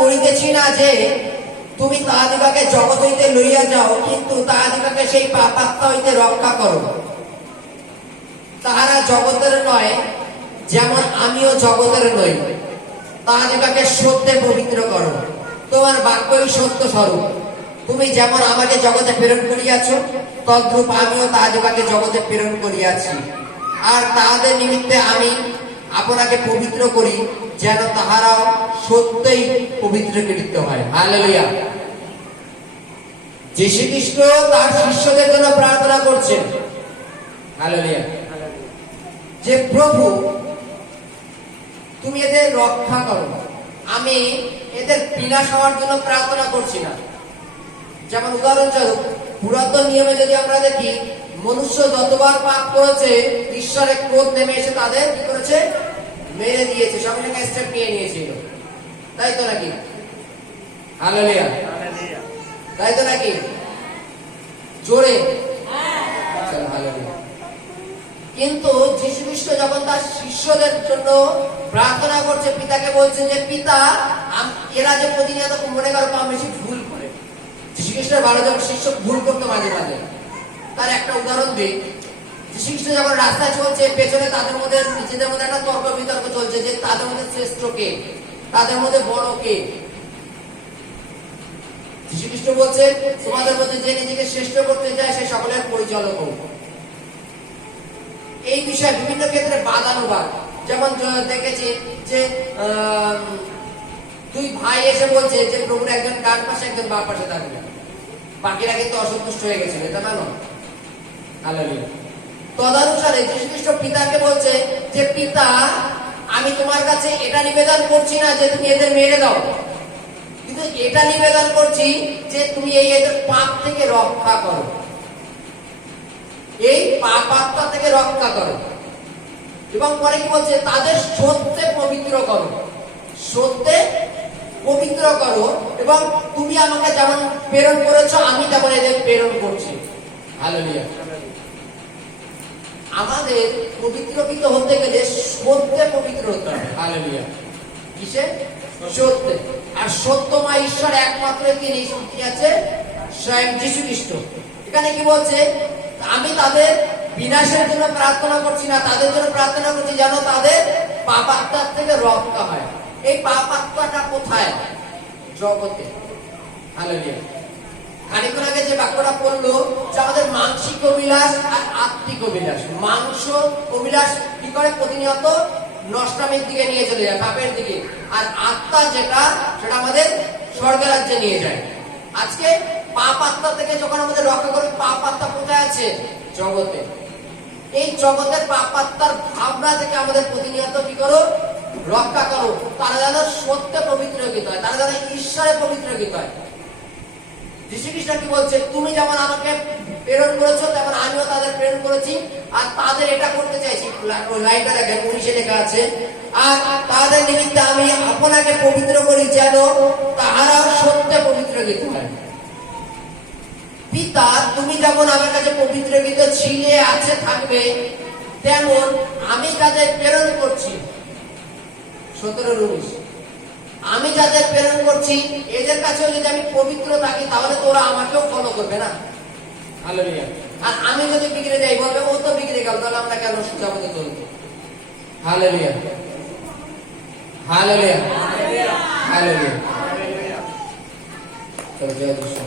করিতেছি না যে তুমি তাহাদিগকে জগৎ হইতে লইয়া যাও, কিন্তু তাহাদিগকে সেই পাপাত্মা হইতে রক্ষা করো। তাহারা জগতের নয়, যেমন আমিও জগতের নই। তাহাদিগকে সত্যে পবিত্র করো, তোমার বাক্যই সত্য স্বরূপ। তুমি যেমন আমাকে জগতে প্রেরণ করিয়াছ, তদ্রূপ আমিও তাহাদিগকে জগতে প্রেরণ করিয়াছি। আর তাহাদের নিমিত্তে আমি আপনাকে পবিত্র করি, যেন তাহারাও সত্যই পবিত্রকৃত হয়। হালেলুয়া। যীশু খ্রিস্ট তার শিষ্যদের জন্য প্রার্থনা করছেন। হালেলুয়া। যে প্রভু, তুমি এদের রক্ষা করো। আমি এদের বিনাশ হওয়ার জন্য প্রার্থনা করছি না। যেমন উদাহরণস্বরূপ পুরাতন নিয়মে যদি আমরা দেখি, মনুষ্য যতবার পাপ করেছে, ঈশ্বরের ক্রোধ নেমে এসে তাদের কি করেছে? মেরে দিয়েছে, সঙ্গে সঙ্গে স্টেপ নিয়ে নিয়েছিল। তাই তো নাকি? হালেলুয়া। তাই তো নাকি? জোরে হালেলুয়া। কিন্তু যীশু খ্রিস্ট যখন তার শিষ্যদের জন্য প্রার্থনা করছে, পিতাকে বলছেন যে পিতা, এরা যে প্রতিনিয়ত মনে করো কম বেশি ভুল করে। যীশু খ্রিস্টের 12 জন শিষ্য ভুল করতো মাঝে মাঝে। তার একটা উদাহরণ দিই। যীশু খ্রিস্ট যখন রাস্তায় চলছে, পেছনে তাদের মধ্যে নিজেদের মধ্যে একটা তর্ক বিতর্ক চলছে যে তাদের মধ্যে শ্রেষ্ঠ কে, তাদের মধ্যে বড় কে। যীশু খ্রিস্ট বলছে, তোমাদের মধ্যে যে নিজেকে শ্রেষ্ঠ করতে চায় সে সকলের পরিচালক হোক। এই বিষয়ে বিভিন্ন ক্ষেত্রে বাদানুবাদ। যেমন দেখেছি যে দুই ভাই এসে বলছে যে প্রভুর একজন ডান পাশে একজন বাম পাশে থাকবে। বাকিরা কিন্তু অসন্তুষ্ট হয়ে গেছিল, এটা মানো? হালেলুয়া। তদানুসারে যীশু খ্রিস্ট পিতাকে বলছে যে পিতা, আমি তোমার কাছে এটা নিবেদন করছি না যে তুমি এদের মেরে দাও, কিন্তু এটা নিবেদন করছি যে তুমি এই এদের পাপ থেকে রক্ষা করো, এই পাপাত্মা থেকে রক্ষা করো। এবং পরে কি বলছে? তাদের সত্যে পবিত্র করো, সত্যে পবিত্র করো। এবং তুমি আমাকে যেমন প্রেরণ করেছো, আমি তেমন এদের প্রেরণ করছি। হালেলুয়া। আমাদের পবিত্রকৃত হতে গেলে সত্যে পবিত্র হতে হবে। হালেলুয়া। কিসে? সত্যে। আর সত্যময় ঈশ্বর একমাত্র তিনি আছে, স্বয়ং যীশু খ্রিস্ট। এখানে কি বলছে? আমি তাদের বিনাশের জন্য প্রার্থনা করছি না, তাদের জন্য প্রার্থনা করছি যেন তাদের পাপাত্মার থেকে রক্ষা হয়। এই পাপাত্মাটা কোথায়? জগতে। হালেলুয়া। খানিকক্ষণ আগে যে বাক্যটা পড়লো যে আমাদের মানসিক অভিলাষ আর আত্মিক অভিলাষ। মাংস অভিলাষ কি করে? প্রতিনিয়ত নষ্টামের দিকে নিয়ে চলে যায়, পাপের দিকে। আর আত্মা যেটা, সেটা আমাদের স্বর্গের রাজ্যে নিয়ে যায়। আজকে পাপ আত্মা থেকে যখন আমাদের রক্ষা করবে, পাপ আত্মা কোথায় আছে? জগতে। এই জগতের পাপ আত্মার ভাবনা থেকে আমাদের প্রতিনিয়ত কি করো? রক্ষা করো। তারা যেন সত্যে পবিত্রকৃত হয়, তারা যেন ঈশ্বরে পবিত্রকৃত হয়। যীশু খ্রিস্ট কি বলছে? তুমি যেমন আমাকে প্রেরণ করেছো, তেমন আমিও তাদের প্রেরণ করেছি। আর তাদের এটা করতে চাইছি, লাইনটা দেখেন 19-এ লেখা আছে, আর তাদের নিমিত্তে আমি আপনাকে পবিত্র করি, যেন তাহারাও সত্যে পবিত্রকৃত হয়। পিতা, তুমি যেমন আমার কাছে পবিত্রকৃত ছিলে, আছে, থাকবে, তেমন আমি যাদের প্রেরণ করছি। 17-19 আমি যাদের প্রেরণ করছি এদের কাছেও যদি আমি পবিত্র থাকি, তাহলে তো ওরা আমাকেও ফলো করবে না। হালেলুয়া। আর আমি যদি বিগড়ে যাই, বলবে ও তো বিগড়ে গেল, তাহলে আমরা কেন সোজা পথে চলবো? হালেলুয়া। হালেলুয়া। হালেলুয়া। জয় যিশু।